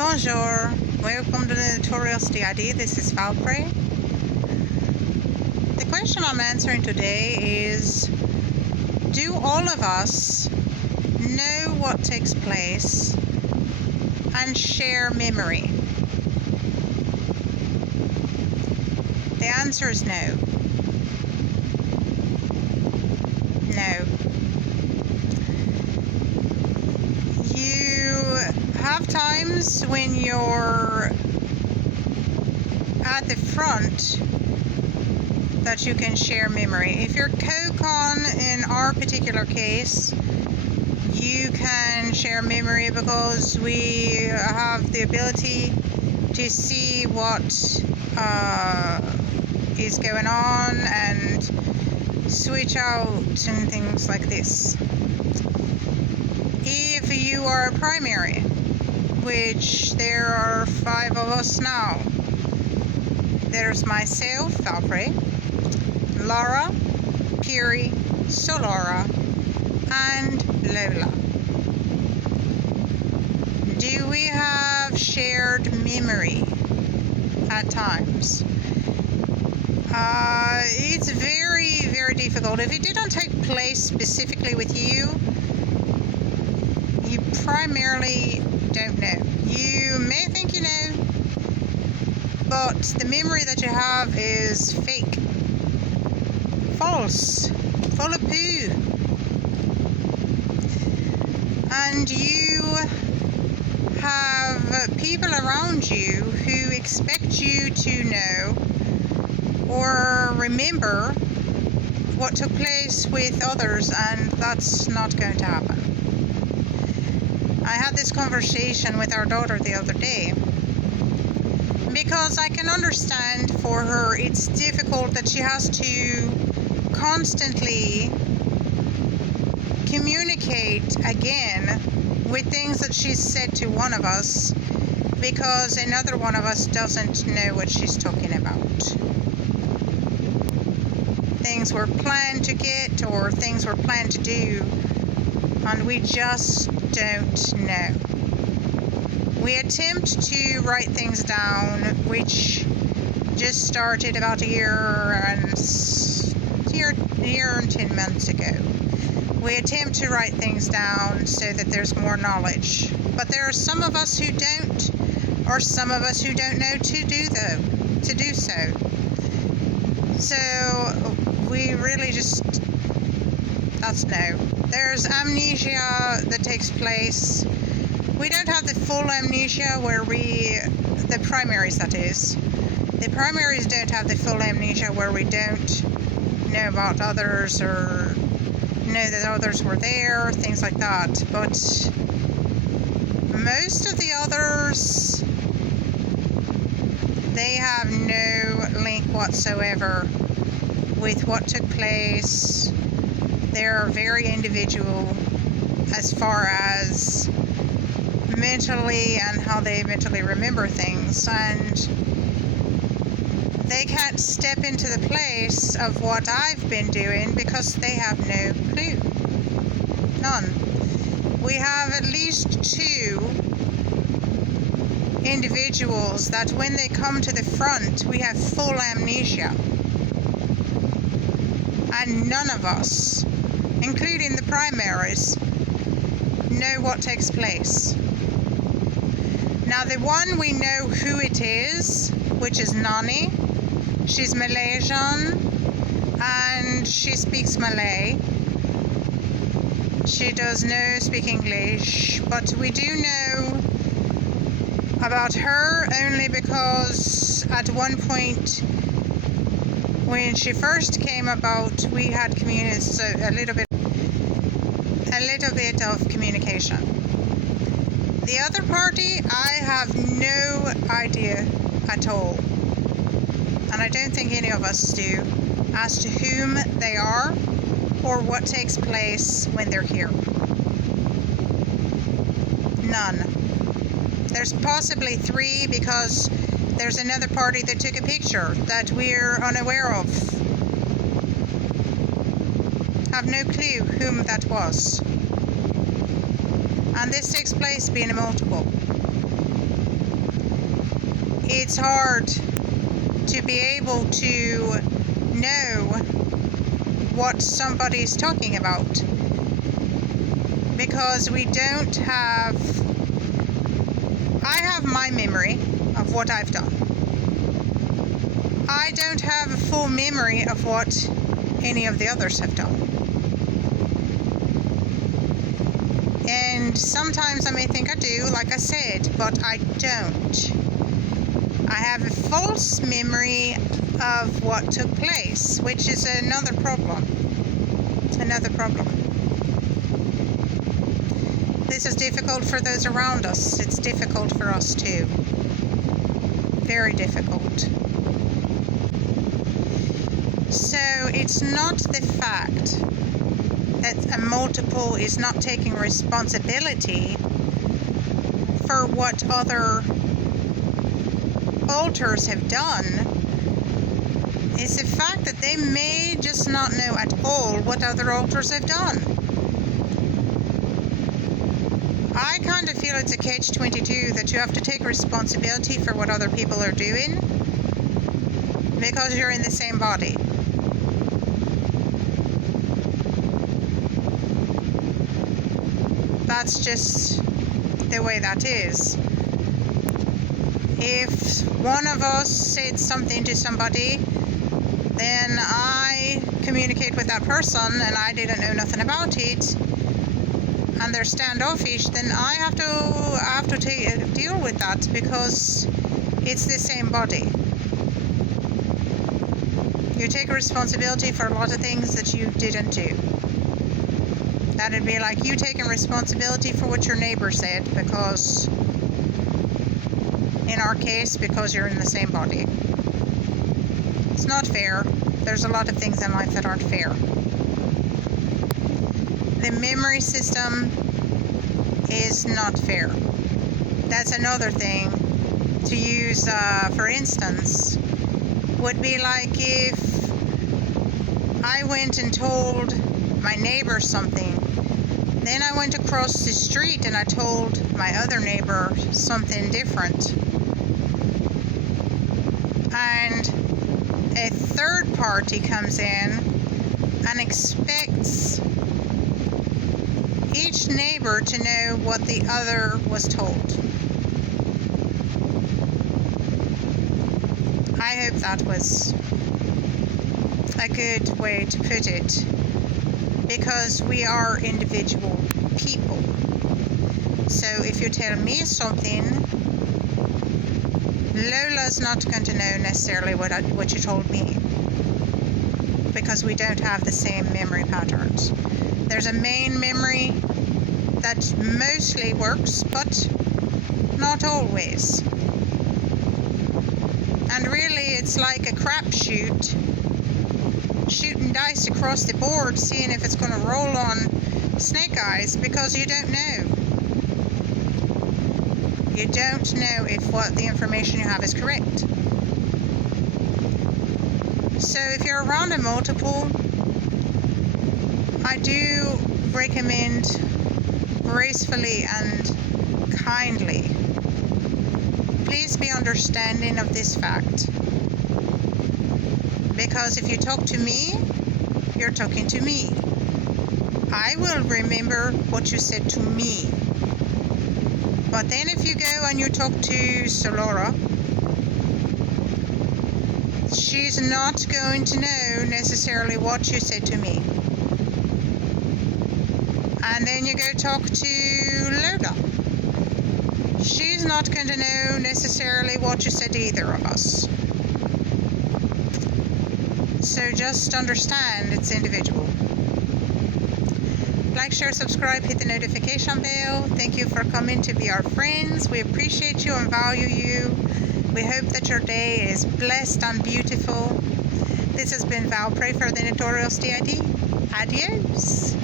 Bonjour, welcome to the tutorials D.I.D. This is Valpray. The question I'm answering today is, do all of us know what takes place and share memory? The answer is no. No. Have times when you're at the front that you can share memory. If you're co-con in our particular case, you can share memory because we have the ability to see what is going on and switch out and things like this. If you are a primary, which there are 5 of us now. There's myself, Valpray, Laura, Kiri, Solora, and Lola. Do we have shared memory at times? It's very, very difficult. If it didn't take place specifically with you, you primarily don't know. You may think you know, but the memory that you have is fake, false, full of poo, and you have people around you who expect you to know or remember what took place with others, and that's not going to happen. I had this conversation with our daughter the other day because I can understand for her it's difficult that she has to constantly communicate again with things that she's said to one of us because another one of us doesn't know what she's talking about. Things were planned to get or things were planned to do, and we just don't know. We attempt to write things down, which just started about a year and 10 months ago. We attempt to write things down so that there's more knowledge. But there are some of us who don't, or some of us who don't know to do so. So we really just, that's no. There's amnesia that takes place. We don't have the full amnesia where the primaries that is. The primaries don't have the full amnesia where we don't know about others or know that others were there, things like that. But most of the others, they have no link whatsoever with what took place. They're very individual as far as mentally and how they mentally remember things, and they can't step into the place of what I've been doing because they have no clue. None. We have at least 2 individuals that when they come to the front, we have full amnesia. And none of us, including the primaries, know what takes place. Now the one we know who it is, which is Nani. She's Malaysian and she speaks Malay. She does not speak English, but we do know about her only because at one point when she first came about, we had a little bit of communication. The other party, I have no idea at all, and I don't think any of us do, as to whom they are or what takes place when they're here. None. There's possibly 3 because there's another party that took a picture that we're unaware of. Have no clue whom that was. And this takes place being a multiple. it's hard to be able to know what somebody's talking about, because we don't have, I have my memory of what I've done. I don't have a full memory of what any of the others have done. And sometimes I may think I do, like I said, but I don't. I have a false memory of what took place, which is another problem. Another problem. This is difficult for those around us. It's difficult for us too. Very difficult. So it's not the fact that a multiple is not taking responsibility for what other alters have done. It's the fact that they may just not know at all what other alters have done. I kind of feel it's a catch-22 that you have to take responsibility for what other people are doing because you're in the same body. That's just the way that is. If one of us said something to somebody, then I communicate with that person and I didn't know nothing about it, and they're standoffish, then I have to deal with that because it's the same body. You take responsibility for a lot of things that you didn't do. That'd be like you taking responsibility for what your neighbor said, because in our case, because you're in the same body. It's not fair. There's a lot of things in life that aren't fair. The memory system is not fair. That's another thing to use, for instance, would be like if I went and told my neighbor something, then I went across the street and I told my other neighbor something different. And a third party comes in and expects each neighbor to know what the other was told. I hope that was a good way to put it, because we are individual people. So if you tell me something, Lola's not going to know necessarily what you told me, because we don't have the same memory patterns. There's a main memory that mostly works, but not always. And really, it's like a crapshoot, shooting dice across the board, seeing if it's going to roll on snake eyes, because you don't know. You don't know if what the information you have is correct. So if you're around a multiple, I do recommend gracefully and kindly, please be understanding of this fact. Because if you talk to me, you're talking to me. I will remember what you said to me. But then if you go and you talk to Solora, she's not going to know necessarily what you said to me. And then you go talk to Lola. She's not going to know necessarily what you said to either of us. So just understand it's individual. Like, share, subscribe, hit the notification bell. Thank you for coming to be our friends. We appreciate you and value you. We hope that your day is blessed and beautiful. This has been Valpray for the Notorious D.I.D. Adios.